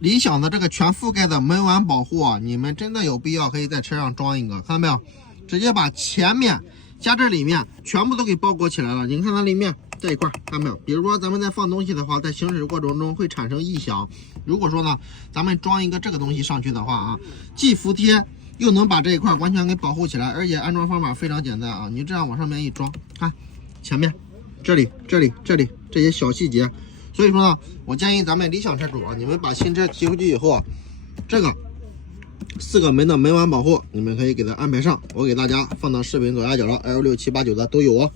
理想的这个全覆盖的门碗保护啊，你们真的有必要可以在车上装一个，看到没有？直接把前面加这里面全部都给包裹起来了。你看它里面这一块，看到没有？比如说咱们在放东西的话，在行驶过程中会产生异响。如果说呢，咱们装一个这个东西上去的话啊，既服帖又能把这一块完全给保护起来，而且安装方法非常简单啊，你这样往上面一装，看前面这里这些小细节。所以说呢，我建议咱们理想车主啊，你们把新车提回去以后啊，这个4个门的门碗保护，你们可以给它安排上。我给大家放到视频左下角了，L6、7、8、9的都有哦。